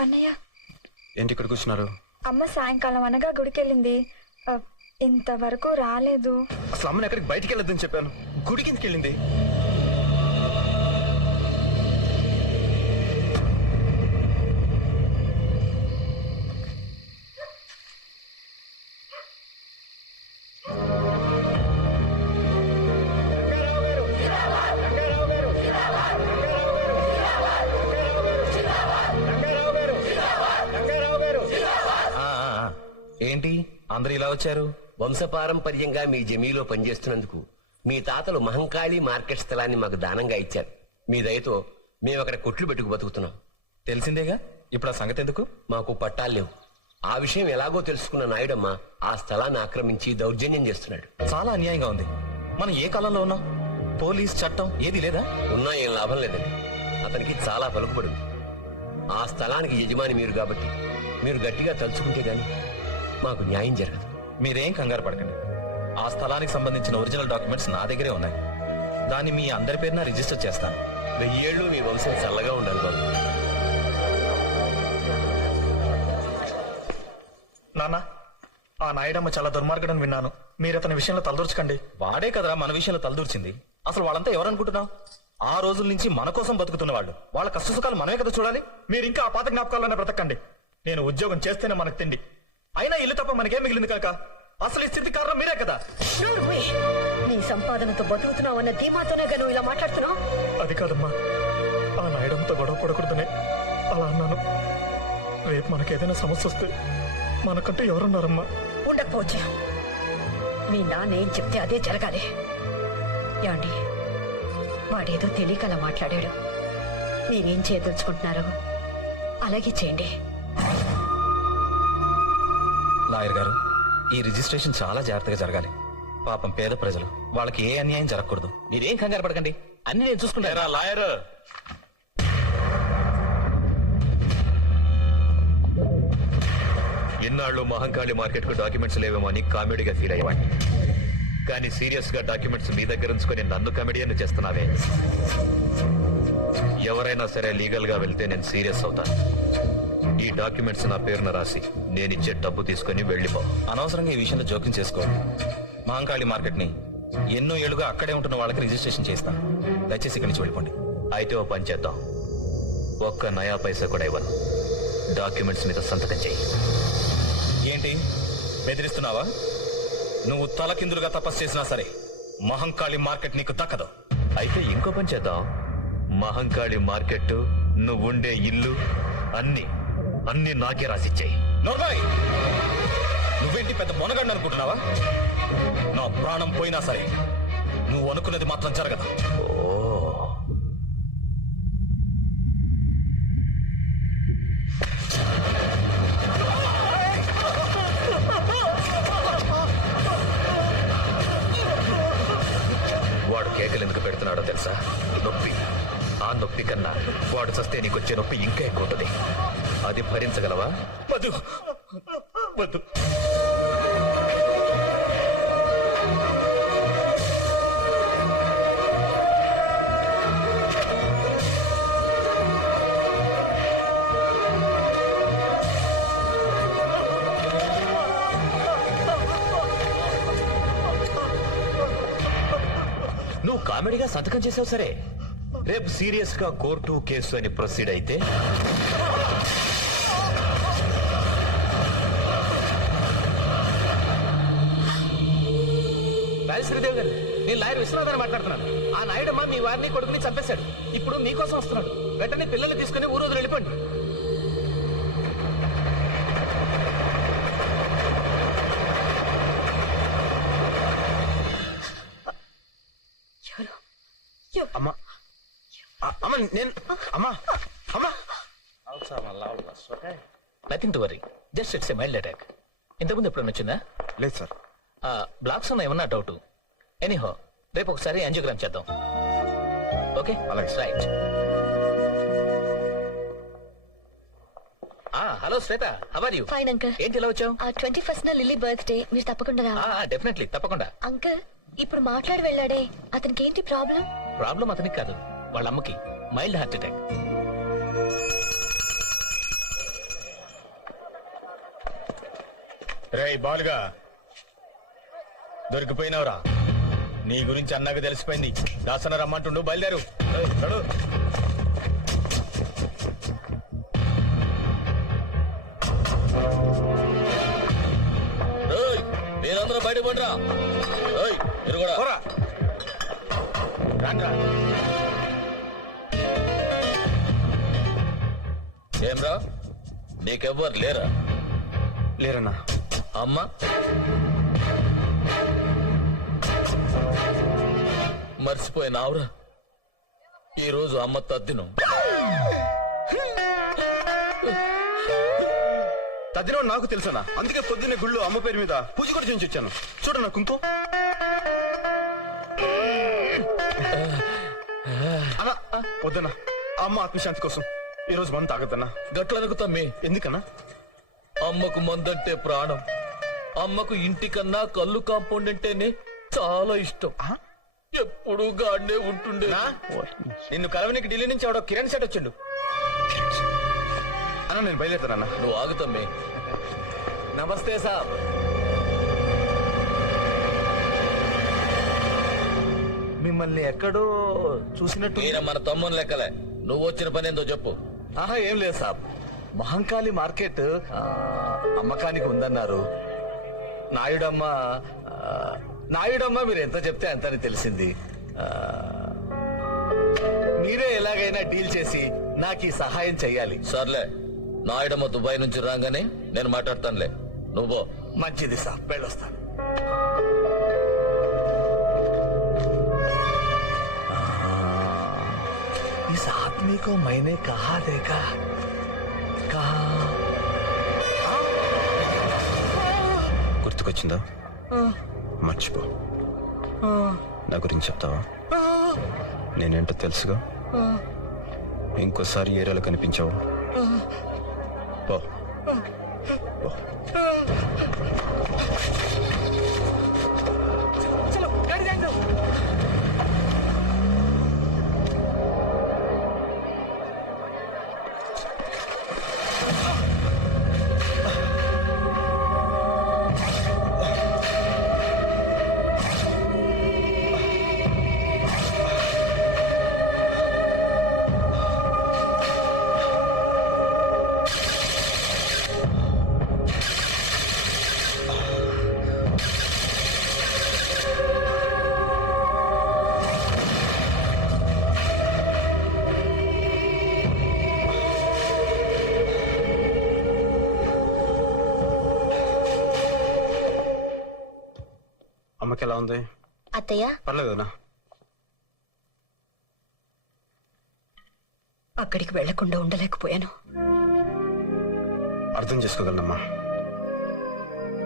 అన్నయ్య. ఏంటి ఇక్కడ కూర్చున్నారు అమ్మ సాయంకాలం అనగా గుడికెళ్ళింది. ఆ, ఇంతవరకు రాలేదు. అసలు అమ్మని ఎక్కడికి బయటికి వెళ్ళొద్దని చెప్పాను. గుడికి ఎందుకు వెళ్ళింది. అందరు ఇలా వచ్చారు? వంశపారంపర్యంగా మీ జమీలో పనిచేస్తున్నందుకు మీ తాతలు మహంకాళి మార్కెట్ స్థలాన్ని మాకు దానంగా ఇచ్చారు. మీ దయతో మేము అక్కడ కొట్లు పెట్టుకు బతుకుతున్నాం. తెలిసిందేగా? ఇప్పుడు ఆ సంగతి ఎందుకు? మాకు పట్టాలు లేవు. ఆ విషయం ఎలాగో తెలుసుకున్న నాయుడమ్మ ఆ స్థలాన్ని ఆక్రమించి దౌర్జన్యం చేస్తున్నాడు. చాలా అన్యాయంగా ఉంది. మనం ఏ కాలంలో ఉన్నాం? పోలీస్ చట్టం ఏది లేదా? ఉన్నా ఏం లాభం లేదండి. అతనికి చాలా పలుకుబడి ఉంది. ఆ స్థలానికి యజమాని మీరు కాబట్టి మీరు గట్టిగా తలుచుకుంటే గాని మాకు న్యాయం జరగదు. మీరేం కంగారు పడకండి. ఆ స్థలానికి సంబంధించిన ఒరిజినల్ డాక్యుమెంట్స్ నా దగ్గరే ఉన్నాయి. దాన్ని మీ అందరి పేరున రిజిస్టర్ చేస్తాను. వెయ్యేళ్ళు మీ వంశం చల్లగా ఉండాలి బాబు. నాన్న ఆ నాయుడమ్మ చాలా దుర్మార్గుడని విన్నాను. మీరు అతని విషయంలో తలదూర్చకండి. వాడే కదరా మన విషయంలో తలదూర్చింది. అసలు వాళ్ళంతా ఎవరనుకుంటున్నావు? ఆ రోజుల నుంచి మన కోసం బతుకుతున్న వాళ్ళు. వాళ్ళ కష్టసుఖాలు మనమే కదా చూడాలి. మీరు ఇంకా ఆ పాత జ్ఞాపకాలనే బ్రతకండి. నేను ఉద్యోగం చేస్తేనే మనకు తిండి. అయినా ఇల్లు తప్ప మనకేం మిగిలింది కాక? అసలు ఈ స్థితి కారణం మీరే కదా. నీ సంపాదనతో బతుకుతున్నావు అన్న ధీమాతోనే నువ్వు ఇలా మాట్లాడుతున్నావు? అది కాదమ్మా. ఆ నాయుడమ్మతో గొడవ పడకూడదనే అలా అన్నాను. రేపు మనకేదైనా సమస్య వస్తే మనకంటూ ఎవరున్నారమ్మా? ఉండకపోవచ్చు. మీ నాన్న ఏం చెప్తే అదే జరగాలి. యాండి వాడేదో తెలియక అలా మాట్లాడాడు. మీరేం చేయదలుచుకుంటున్నారో అలాగే చేయండి. లాయర్ గారు ఈ రిజిస్ట్రేషన్ చాలా జాగ్రత్తగా జరగాలి. పాపం పేద ప్రజలు వాళ్ళకి ఏ అన్యాయం జరగకూడదు. మీరేం కంగారు పడకండి. అన్ని నేను చూసుకుంటారా లాయర్? ఇన్నాళ్ళు మహంకాళి మార్కెట్కు డాక్యుమెంట్స్ లేవేమో అని కామెడీగా ఫీల్ అయ్యేవాడిని. కానీ సీరియస్గా డాక్యుమెంట్స్ మీ దగ్గర ఉంచుకొని నన్ను కమెడియన్ చేస్తున్నావే. ఎవరైనా సరే లీగల్గా వెళ్తే నేను సీరియస్ అవుతాను. ఈ డాక్యుమెంట్స్ నా పేరున రాసి నేను ఇచ్చే డబ్బు తీసుకొని వెళ్ళిపో. అనవసరంగా ఈ విషయంలో జోక్యం చేసుకో మహంకాళి మార్కెట్ని ఎన్నో ఏళ్ళుగా అక్కడే ఉంటున్న వాళ్ళకి రిజిస్ట్రేషన్ చేస్తాను. దయచేసి ఇక్కడి నుంచి వెళ్ళిపోండి. అయితే ఓ పని చేద్దాం. ఒక్క నయా పైసా కూడా ఇవ్వను. డాక్యుమెంట్స్ మీద సంతకం చెయ్యి ఏంటి? బెదిరిస్తున్నావా? నువ్వు తలకిందులుగా తపస్సు చేసినా సరే మహంకాళి మార్కెట్ నీకు దక్కదు. అయితే ఇంకో పని చేద్దాం. మహంకాళి మార్కెట్ నువ్వుండే ఇల్లు అన్ని అన్ని నాకే రాసిచ్చాయి. నోర్బాయ్ నువ్వేంటి పెద్ద మొనగండి అనుకుంటున్నావా? నా ప్రాణం పోయినా సరే నువ్వు అనుకున్నది మాత్రం జరగదు. ఓ వాడు కేకలు ఎందుకు పెడుతున్నాడో తెలుసా? నొప్పి. ఆ నొప్పి కన్నా వాడు చస్తే నీకొచ్చే నొప్పి ఇంకా ఎక్కువ ఉంటుంది. అది భరించగలవా? వద్దు. వద్దు. నువ్వు కామెడీగా సంతకం చేసావు సరే. రేపు సీరియస్గా కోర్టు కేసు అని ప్రొసీడ్ అయితే శ్రీదేవి గారు నేను లాయర్ విశ్వనాథన్ మాట్లాడుతున్నాను. ఆ నాయుడమ్మ మీ వారిని కొడుకుని చంపేశాడు. ఇప్పుడు మీకోసం వస్తున్నాడు. వెంటనే పిల్లల్ని తీసుకుని ఊరోజు వెళ్ళిపోండి. ఎవరు? ఎవ- అమ్మా. అమ్మ నేను అమ్మా అమ్మా. Nothing to worry just it's mild attack ఇంతకుముందు ఎప్పుడైనా వచ్చిందా? లేదు సార్. బ్లాక్స్ ఉన్న ఏమన్నా డౌట్ ఎనీహో రేపు ఒకసారి యాంజియోగ్రామ్ చేద్దాం. ఓకే అలాగే. Right hello Shweta. How are you fine uncle ఏంటి ఇలా వచ్చావు? ఆ ట్వంటీ ఫస్ట్ నా లిల్లీ బర్త్డే మీరు తప్పకుండా రావాలి డెఫినెట్లీ తప్పకుండా. అంకుల్ ఇప్పుడు మాట్లాడి వెళ్ళాడే. అతనికి ఏంటి ప్రాబ్లం ప్రాబ్లం అతనికి కాదు వాళ్ళ అమ్మకి. మైల్డ్ హార్ట్ అటాక్ రేయ్ బాలుగా. దొరికిపోయినావురా. నీ గురించి అన్నాక తెలిసిపోయింది. దాసన రమ్మంటుండు బయలుదేరు. మీరందరూ బయట పడరా. మీరు కూడా. ఏమ్రా? నీకెవ్వరు లేరా? లేరన్నా. అమ్మ. మర్చిపోయినావురా ఈరోజు అమ్మ తద్దినం. తద్దినం నాకు తెలుసన్నా. అందుకే పొద్దున్నే గుళ్ళు అమ్మ పేరు మీద పూజ కూడా చేయించి వచ్చాను. చూడన్నా అన్నా వద్దన్నా. అమ్మ ఆత్మశాంతి కోసం ఈ రోజు మనం తాగద్దన్నా. గట్లనకు తమ్మి ఎందుకన్నా? అమ్మకు మందంటే ప్రాణం. అమ్మకు ఇంటికన్నా కళ్ళు కాంపౌండ్ అంటేనే చాలా ఇష్టం. ఎప్పుడు గాడినే ఉంటుండే? నిన్ను కలవనికి ఢిల్లీ నుంచి ఎవడో కిరణ్ సెట్ వచ్చిండు. అన్న నేను బయలుదేరుతానన్నా నువ్వు ఆగుతమ్మి నమస్తే సాబ్. మిమ్మల్ని ఎక్కడో చూసినట్టు ఈయన మన తమ్ముని లెక్కలే. నువ్వు వచ్చిన పని ఏందో చెప్పు. ఆహా ఏం లేదు సాబ్. మహంకాళి మార్కెట్ అమ్మకానికి ఉందన్నారు. నాయుడమ్మ నాయుడమ్మ మీరు ఎంత చెప్తే అంతని తెలిసింది ఆ, మీరే ఎలాగైనా డీల్ చేసి నాకు ఈ సహాయం చెయ్యాలి సర్లే నాయుడమ్మ దుబాయ్ నుంచి రాగానే నేను మాట్లాడతానులే నువ్వు మంచిది సాబ్ వెళ్ళొస్తాను आ, इस आदमी को मैंने कहा देखा कहा గుర్తుకొచ్చిందా మర్చిపో. నా గురించి చెప్తావా? నేనేంటో తెలుసుగా? ఇంకోసారి ఏరియాలో కనిపించావు. పో. పో. అమ్మకి ఎలా ఉంది అత్తయ్య పర్లేదునా అక్కడికి వెళ్ళకుండా ఉండలేకపోయాను అర్థం చేసుకోగలనమ్మా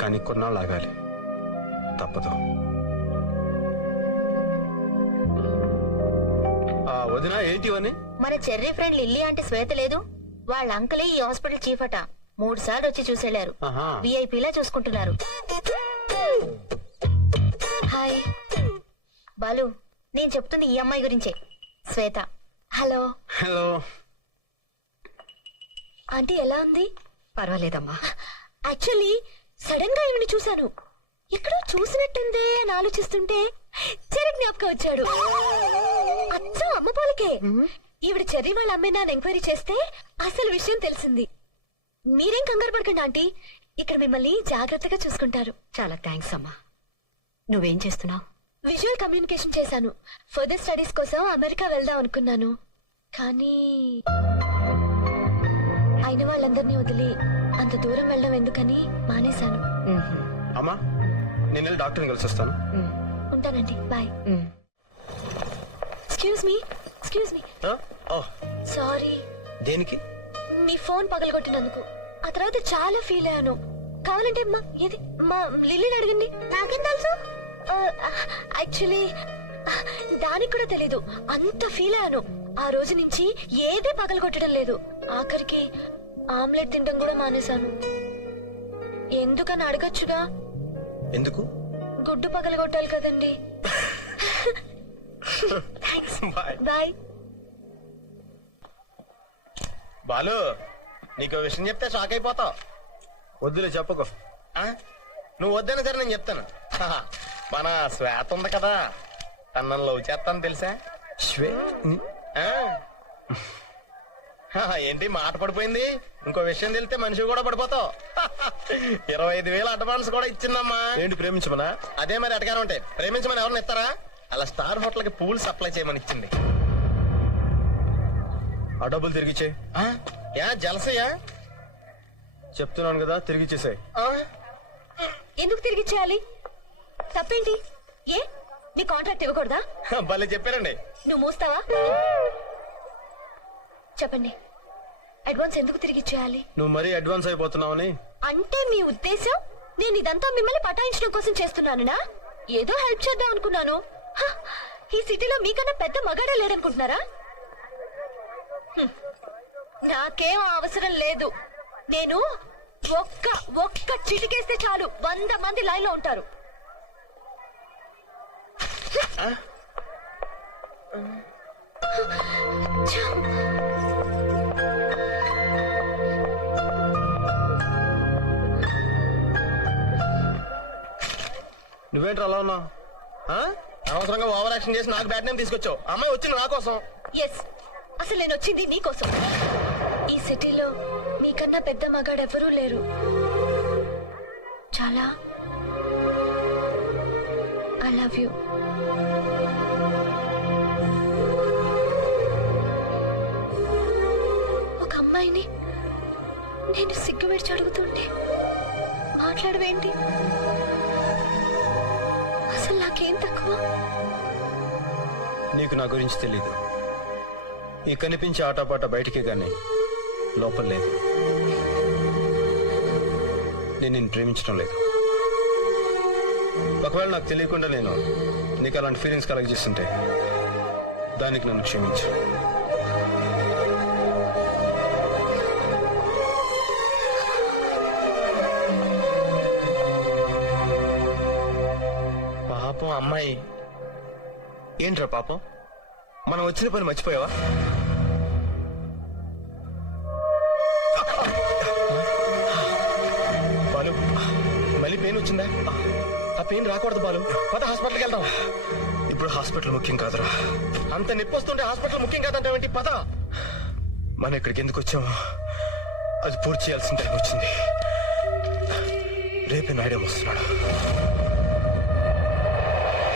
కానీ కొన్నాళ్ళు ఆగాలి తప్పదు ఆ, వదిన ఏంటి అని మన చెర్రీ ఫ్రెండ్ లిల్లీ అంటే శ్వేత లేదు వాళ్ళ అంకలే ఈ హాస్పిటల్ చీఫ్ అట మూడు సార్లు వచ్చి చూసెళ్ళారు. విఐపీలా చూసుకుంటున్నారు హాయ్. బాలు నేను చెప్తుంది ఈ అమ్మాయి గురించే. శ్వేత. హలో. హలో. ఆంటీ ఎలా ఉంది? పర్వాలేదమ్మా. యాక్చువల్లీ సడన్గా ఈవిని చూశాను. ఎక్కడో చూసినట్టుందే అని ఆలోచిస్తుంటే చెర్రీ జ్ఞాపకం వచ్చాడు. అచ్చం అమ్మ పోలికే. ఈవిడ చెర్రీ వాళ్ళ అమ్మాయి ఎంక్వైరీ చేస్తే అసలు విషయం తెలిసింది. మీరేం కంగారు పడకండి ఆంటీ. ఇక్కడ మిమ్మల్ని జాగ్రత్తగా చూసుకుంటారు. చాలా థ్యాంక్స్ అమ్మా. నువ్వేం చేస్తున్నావు? విజువల్ కమ్యూనికేషన్ చేశాను. ఫర్దర్ స్టడీస్ కోసం అమెరికా వెళ్దాం అనుకున్నాను. కానీ అయిన వాళ్ళందరినీ వదిలి అంత దూరం వెళ్ళడం ఎందుకని మానేశాను. అమ్మా నేను వెళ్ళి డాక్టర్ని కలిసి వస్తాను ఉంటానండి bye. Excuse me excuse me ఆ? ఓ, సారీ దేనికి? మీ ఫోన్ పగలగొట్టినందుకు. ఆ తర్వాత చాలా ఫీల్ అయ్యాను. కావాలంటే మా ఇది మా లిల్లీని అడగండి. నాకేం తెలుసు? యాక్చువల్లీ దానికి కూడా తెలీదు. అంత ఫీల్ అయ్యాను. ఆ రోజు నుంచి ఏదే పగలగొట్టడం లేదు. ఆఖరికి ఆమ్లెట్ తినడం కూడా మానేశాను. ఎందుకని అడగచ్చుగా? ఎందుకు? గుడ్డు పగలగొట్టాలి కదండి. థ్యాంక్స్ బాయ్ బాయ్ బాలు నీకు విషయం చెప్తే షాక్ అయిపోతావు. వద్దులే చెప్పకు? నువ్వు వద్దనే సరే నేను చెప్తాను. మన శ్వేత ఉంది కదా. తనను లవ్ చేస్తాను తెలుసా? శ్వే ఏంటి మాట పడిపోయింది? ఇంకో విషయం తెలిస్తే మనిషి కూడా పడిపోతావు. ఇరవై ఐదు వేలు అడ్వాన్స్ కూడా ఇచ్చిందమ్మా. ఏంటి ప్రేమించమనా? అదే మరి అటగానే ఉంటాయి ప్రేమించమని ఎవరిని ఇస్తారా? అలా స్టార్ హోటల్కి పూలు సప్లై చేయమని ఇచ్చింది. ఆ డబ్బులు తిరిగిచ్చే ఆ? యా జలసయ్యా చెప్తున్నాను కదా తిరిగిచ్చేసాయి ఎందుకు తిరిగి ఇచ్చేయాలి? తప్పేంటి? ఏ? నీ కాంట్రాక్ట్ ఇవ్వకూడదా? భలే చెప్పారండి. నువ్వు మూస్తావా? చెప్పండి. అడ్వాన్స్ ఎందుకు తిరిగి ఇచ్చేయాలి? నువ్వు మరీ అడ్వాన్స్ అయిపోతున్నావని. అంటే మీ ఉద్దేశం? నేను ఇదంతా మిమ్మల్ని పటాయించడం కోసం చేస్తున్నానునా? ఏదో హెల్ప్ చేద్దాం అనుకున్నాను. ఈ సిటీలో మీకన్నా పెద్ద మగాడే లేడనుకుంటున్నారా. నాకేం అవసరం లేదు. నేను ఒక్క ఒక్క చిటికేస్తే చాలు. వంద మంది లైన్లో ఉంటారు. నువ్వేంటి అలా ఉన్నావు? అవసరంగా అనవసరంగా ఓవర్ యాక్షన్ చేసి నాకు బ్యాట్ నేమ్ తీసుకొచ్చావు. అమ్మాయి వచ్చింది నా కోసం. ఎస్ అసలు నేను వచ్చింది నీకోసం ఈ సిటీలో నీకన్నా పెద్ద మగాడెవరూ లేరు. చాలా. ఐ లవ్ యూ అమ్మాయిని నేను సిగ్గు అడుగుతుంటే మాట్లాడవేంటి? అసలు నాకేం తక్కువ? నీకు నా గురించి తెలీదు. ఈ కనిపించే ఆటపాట బయటికి కానీ లోపల లేదు. నేను నిన్ను ప్రేమించడం లేదు. ఒకవేళ నాకు తెలియకుండా నేను నీకు అలాంటి ఫీలింగ్స్ కలగజేస్తుంటే దానికి నన్ను క్షమించు. అమ్మాయి. ఏంట్రా పాపం? మనం వచ్చిన పని మర్చిపోయావా? బాలు మళ్ళీ పెయిన్ వచ్చిందా? ఆ పెయిన్ రాకూడదు బాలు. పద హాస్పిటల్కి వెళ్దాం. ఇప్పుడు హాస్పిటల్ ముఖ్యం కాదురా. అంత నొప్పి వస్తుంటే హాస్పిటల్ ముఖ్యం కాదంటావేంటి పద. మనం ఇక్కడికి ఎందుకు వచ్చామో అది పూర్తి చేయాల్సిన టైం వచ్చింది. రేపే నాయుడు వస్తున్నాడు.